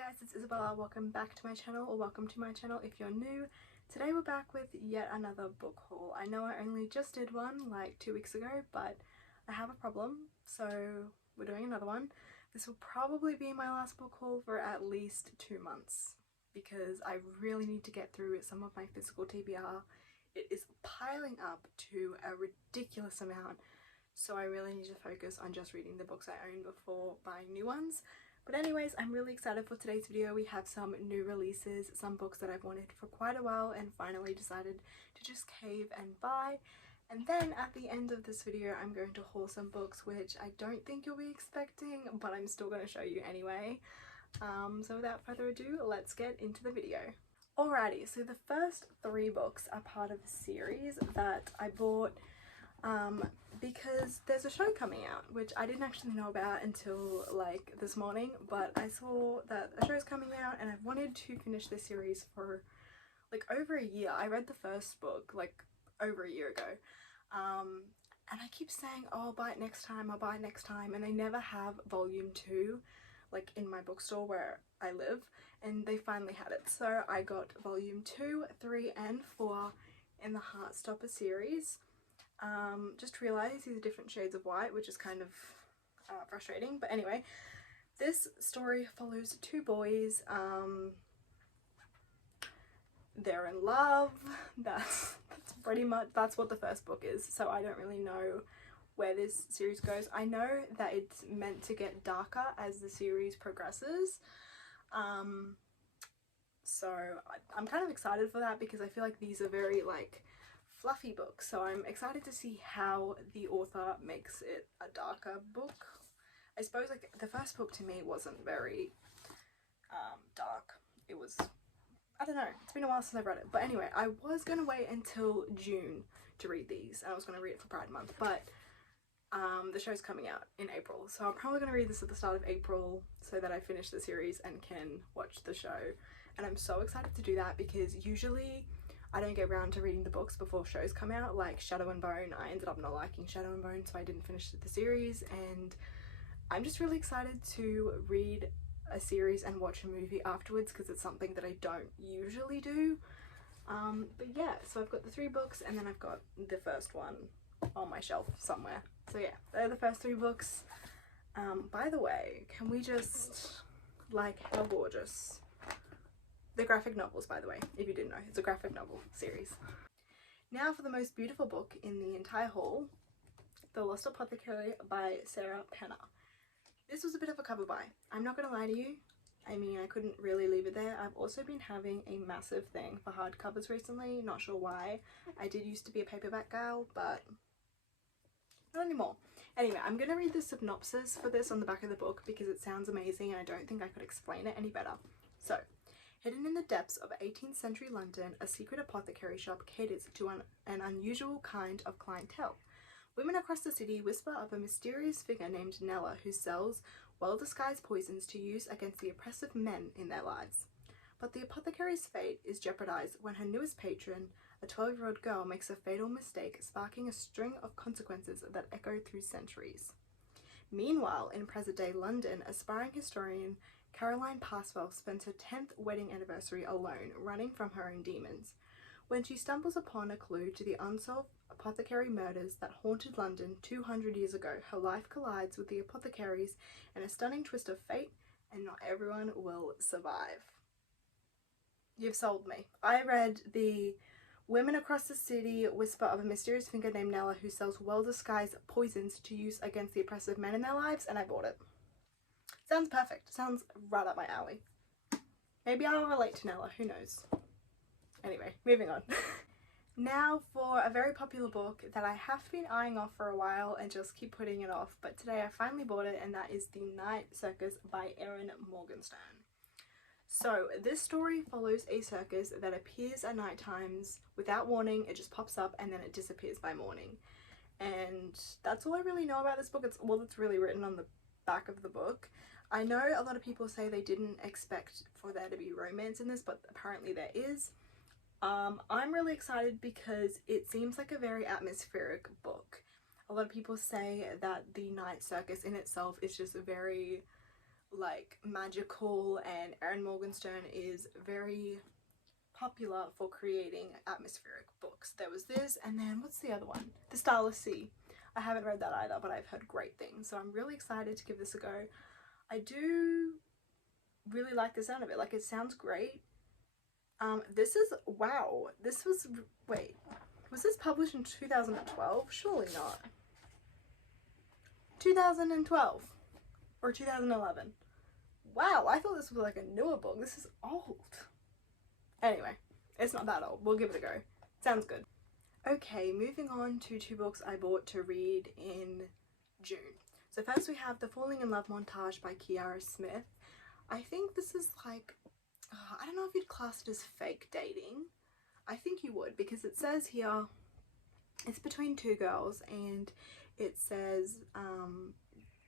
guys, it's Isabella. Welcome back to my channel, or welcome to my channel if you're new. Today we're back with yet another book haul. I know I only just did one like 2 weeks ago, but I have a problem, so we're doing another one. This will probably be my last book haul for at least 2 months because I really need to get through some of my physical TBR. It is piling up to a ridiculous amount, so I really need to focus on just reading the books I own before buying new ones. But anyways, I'm really excited for today's video. We have some new releases, some books that I've wanted for quite a while and finally decided to just cave and buy. And then at the end of this video, I'm going to haul some books which I don't think you'll be expecting, but I'm still going to show you anyway. So without further ado, let's get into the video. Alrighty, so the first 3 books are part of a series that I bought because there's a show coming out, which I didn't actually know about until like this morning, but I saw that a show's coming out and I've wanted to finish this series for like over a year. I read the first book like over a year ago, and I keep saying, oh, I'll buy it next time, I'll buy it next time, and they never have volume 2 like in my bookstore where I live, and they finally had it. So I got volume 2, 3 and 4 in the Heartstopper series. Just realised these are different shades of white, which is kind of frustrating, but anyway, this story follows 2 boys. They're in love. That's pretty much, that's what the first book is, so I don't really know where this series goes. I know that it's meant to get darker as the series progresses, so I'm kind of excited for that because I feel like these are very like fluffy books, so I'm excited to see how the author makes it a darker book. I suppose like the first book to me wasn't very dark. It was, I don't know, it's been a while since I've read it, but anyway, I was going to wait until June to read these. I was going to read it for Pride Month, but the show's coming out in April, so I'm probably going to read this at the start of April so that I finish the series and can watch the show. And I'm so excited to do that because usually I don't get around to reading the books before shows come out, like Shadow and Bone. I ended up not liking Shadow and Bone, so I didn't finish the series, and I'm just really excited to read a series and watch a movie afterwards because it's something that I don't usually do. But yeah, so I've got the 3 books and then I've got the first one on my shelf somewhere. So yeah, they're the first 3 books. By the way, can we just, like, how gorgeous. They're graphic novels, by the way, if you didn't know. It's a graphic novel series. Now for the most beautiful book in the entire haul, The Lost Apothecary by Sarah Penner. This was a bit of a cover buy. I'm not going to lie to you. I mean, I couldn't really leave it there. I've also been having a massive thing for hardcovers recently. Not sure why. I did used to be a paperback gal, but not anymore. Anyway, I'm going to read the synopsis for this on the back of the book because it sounds amazing and I don't think I could explain it any better. So, hidden in the depths of 18th century London, a secret apothecary shop caters to an unusual kind of clientele. Women across the city whisper of a mysterious figure named Nella who sells well-disguised poisons to use against the oppressive men in their lives. But the apothecary's fate is jeopardized when her newest patron, a 12-year-old girl, makes a fatal mistake, sparking a string of consequences that echo through centuries. Meanwhile, in present-day London, aspiring historian Caroline Passwell spends her 10th wedding anniversary alone, running from her own demons. When she stumbles upon a clue to the unsolved apothecary murders that haunted London 200 years ago, her life collides with the apothecaries in a stunning twist of fate, and not everyone will survive. You've sold me. I read the women across the city whisper of a mysterious figure named Nella who sells well-disguised poisons to use against the oppressive men in their lives, and I bought it. Sounds perfect. Sounds right up my alley. Maybe I'll relate to Nella, who knows. Anyway, moving on. Now for a very popular book that I have been eyeing off for a while and just keep putting it off, but today I finally bought it, and that is The Night Circus by Erin Morgenstern. So this story follows a circus that appears at night times without warning. It just pops up and then it disappears by morning. And that's all I really know about this book. It's all that's really written on the back of the book. I know a lot of people say they didn't expect for there to be romance in this, but apparently there is. I'm really excited because it seems like a very atmospheric book. A lot of people say that The Night Circus in itself is just very like magical, and Erin Morgenstern is very popular for creating atmospheric books. There was this, and then what's the other one? The Starless Sea. I haven't read that either, but I've heard great things, so I'm really excited to give this a go. I do really like the sound of it, like it sounds great. This is, wow, this was, wait, was this published in 2012? Surely not. 2012 or 2011. Wow, I thought this was like a newer book. This is old. Anyway, it's not that old. We'll give it a go. Sounds good. Okay, moving on to two books I bought to read in June. So first we have The Falling in Love Montage by Kiara Smith. I think this is like, I don't know if you'd class it as fake dating. I think you would, because it says here it's between two girls, and it says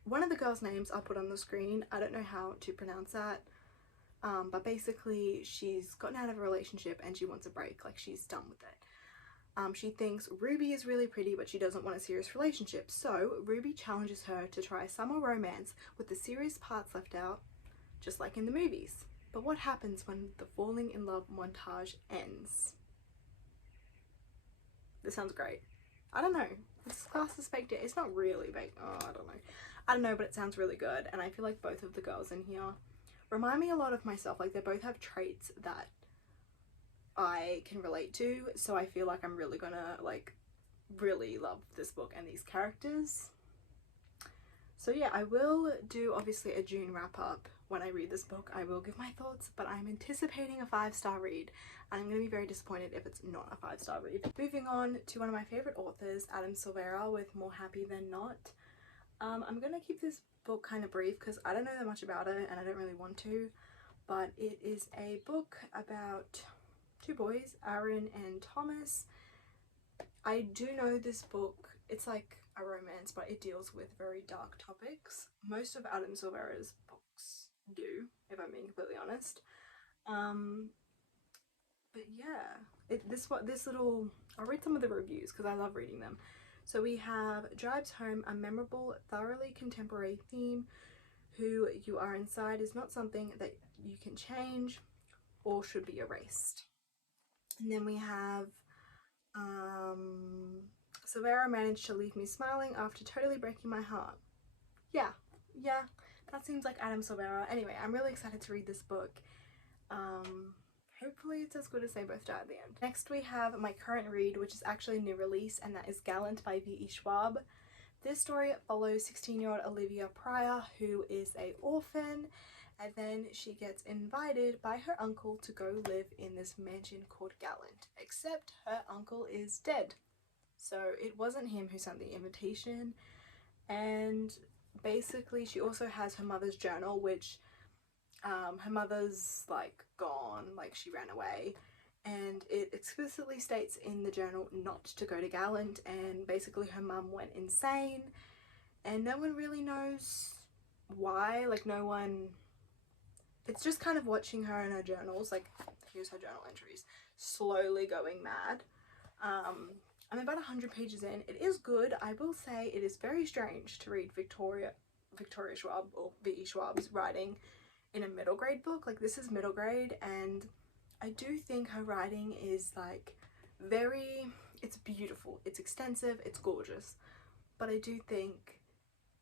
one of the girls' names I'll put on the screen. I don't know how to pronounce that, but basically she's gotten out of a relationship and she wants a break, like she's done with it. She thinks Ruby is really pretty, but she doesn't want a serious relationship, so Ruby challenges her to try summer romance with the serious parts left out, just like in the movies. But what happens when the falling in love montage ends? This sounds great. I don't know. This class is fake. It's not really fake. Oh, I don't know. I don't know, but it sounds really good. And I feel like both of the girls in here remind me a lot of myself. Like, they both have traits that I can relate to. So I feel like I'm really gonna, like, really love this book and these characters. So yeah, I will do obviously a June wrap up. When I read this book, I will give my thoughts, but I'm anticipating a 5-star read, and I'm going to be very disappointed if it's not a 5-star read. Moving on to one of my favourite authors, Adam Silvera, with More Happy Than Not. I'm going to keep this book kind of brief because I don't know that much about it and I don't really want to, but it is a book about two boys, Aaron and Thomas. I do know this book. It's like a romance, but it deals with very dark topics. Most of Adam Silvera's books do, if I'm being completely honest. But yeah, I'll read some of the reviews because I love reading them. So we have drives home a memorable, thoroughly contemporary theme. Who you are inside is not something that you can change or should be erased. And then we have Silvera managed to leave me smiling after totally breaking my heart. Yeah, that seems like Adam Silvera. Anyway, I'm really excited to read this book. Hopefully it's as good as they both die at the end. Next we have my current read, which is actually a new release, and that is Gallant by V.E. Schwab. This story follows 16-year-old Olivia Pryor, who is an orphan, and then she gets invited by her uncle to go live in this mansion called Gallant, except her uncle is dead. So it wasn't him who sent the invitation, and basically she also has her mother's journal, which her mother's like gone, like she ran away, and it explicitly states in the journal not to go to Gallant, and basically her mum went insane and no one really knows why. Like, no one, it's just kind of watching her in her journals, like here's her journal entries, slowly going mad. I'm about 100 pages in. It is good. I will say it is very strange to read Victoria Schwab, or V.E. Schwab's writing in a middle grade book. Like, this is middle grade, and I do think her writing is like it's beautiful, it's extensive, it's gorgeous, but I do think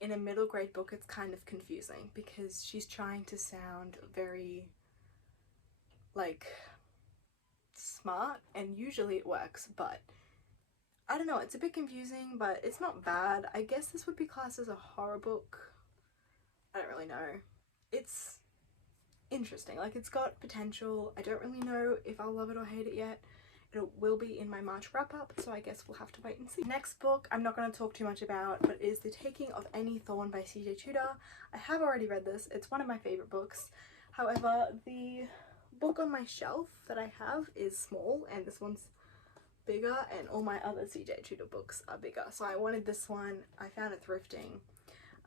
in a middle grade book it's kind of confusing because she's trying to sound very like smart, and usually it works, but I don't know, it's a bit confusing, but it's not bad. I guess this would be classed as a horror book. I don't really know. It's interesting, like it's got potential. I don't really know if I'll love it or hate it yet. It will be in my March wrap up, so I guess we'll have to wait and see. Next book I'm not going to talk too much about, but is The Taking of Any Thorn by CJ Tudor. I have already read this. It's one of my favorite books. However, the book on my shelf that I have is small, and this one's bigger, and all my other CJ Tudor books are bigger, so I wanted this one. I found it thrifting.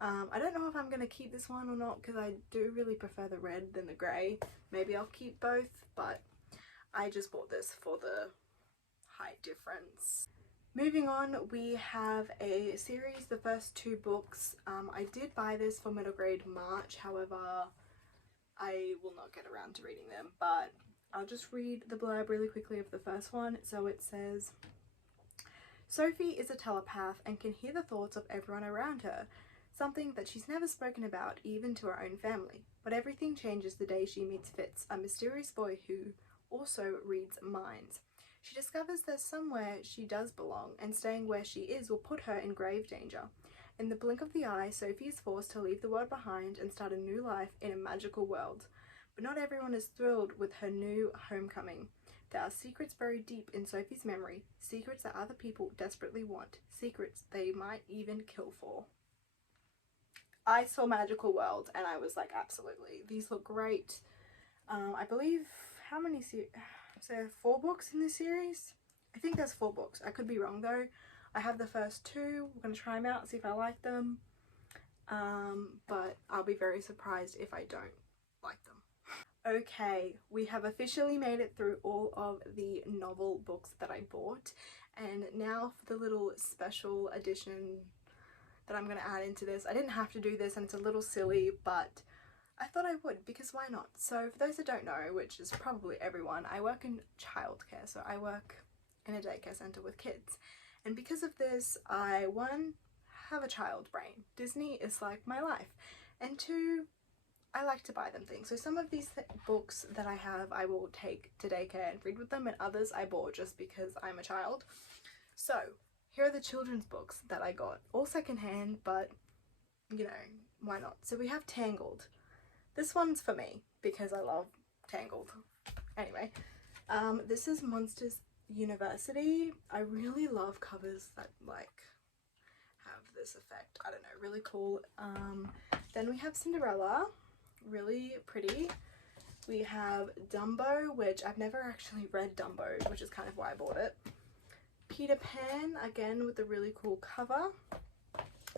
I don't know if I'm going to keep this one or not because I do really prefer the red than the grey. Maybe I'll keep both, but I just bought this for the height difference. Moving on, we have a series, the first 2 books. I did buy this for middle grade March, however I will not get around to reading them, but I'll just read the blurb really quickly of the first one. So it says, Sophie is a telepath and can hear the thoughts of everyone around her, something that she's never spoken about even to her own family. But everything changes the day she meets Fitz, a mysterious boy who also reads minds. She discovers there's somewhere she does belong, and staying where she is will put her in grave danger. In the blink of the eye, Sophie is forced to leave the world behind and start a new life in a magical world. But not everyone is thrilled with her new homecoming. There are secrets buried deep in Sophie's memory, secrets that other people desperately want, secrets they might even kill for. I saw Magical World and I was like, absolutely, these look great. I believe, how many so 4 books in this series? I think there's 4 books. I could be wrong though. I have the first 2. We're going to try them out, see if I like them. But I'll be very surprised if I don't like them. Okay, we have officially made it through all of the novel books that I bought. And now for the little special edition that I'm going to add into this. I didn't have to do this and it's a little silly, but I thought I would, because why not? So for those that don't know, which is probably everyone, I work in childcare. So I work in a daycare centre with kids. And because of this, I, 1, have a child brain. Disney is like my life. And 2, I like to buy them things. So some of these books that I have, I will take to daycare and read with them, and others I bought just because I'm a child. So here are the children's books that I got. All secondhand, but you know, why not? So we have Tangled. This one's for me because I love Tangled. Anyway, this is Monsters University. I really love covers that like have this effect. I don't know, really cool. Then we have Cinderella, really pretty. We have Dumbo, which I've never actually read Dumbo, which is kind of why I bought it. Peter Pan, again with a really cool cover.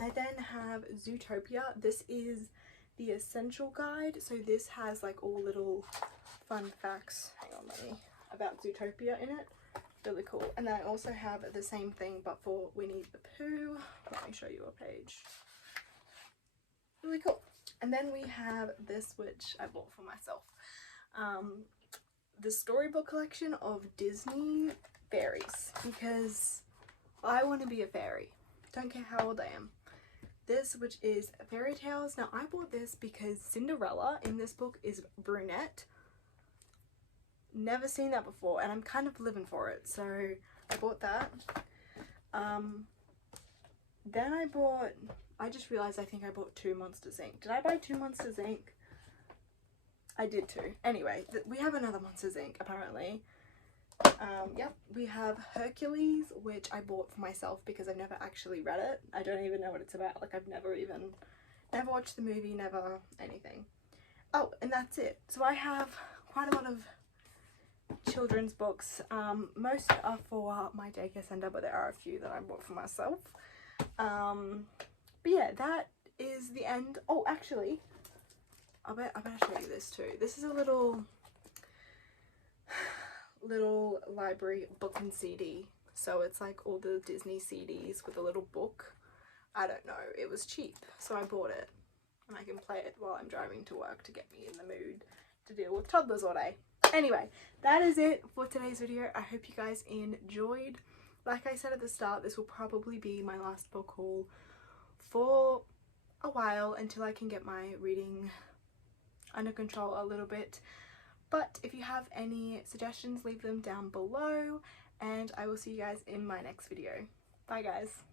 I then have Zootopia. This is the essential guide, so this has like all little fun facts, hang on, about Zootopia in it. Really cool. And then I also have the same thing but for Winnie the Pooh. Let me show you a page. Really cool. And then we have this, which I bought for myself. The storybook collection of Disney fairies, because I want to be a fairy. Don't care how old I am. This, which is fairy tales. Now I bought this because Cinderella in this book is brunette. Never seen that before and I'm kind of living for it, so I bought that. Then I just realized I think I bought 2 Monsters Inc. Did I buy 2 Monsters Inc? I did too. Anyway, we have another Monsters Inc. apparently. Yep, we have Hercules, which I bought for myself because I've never actually read it. I don't even know what it's about. Like, I've never watched the movie, never anything. Oh, and that's it. So I have quite a lot of children's books. Most are for my daycare centre, but there are a few that I bought for myself. But yeah, that is the end. Oh, actually, I better show you this too. This is a little library book and CD. So it's like all the Disney CDs with a little book. I don't know, it was cheap, so I bought it. And I can play it while I'm driving to work to get me in the mood to deal with toddlers all day. Anyway, that is it for today's video. I hope you guys enjoyed. Like I said at the start, this will probably be my last book haul for a while until I can get my reading under control a little bit. But if you have any suggestions, leave them down below and I will see you guys in my next video. Bye guys.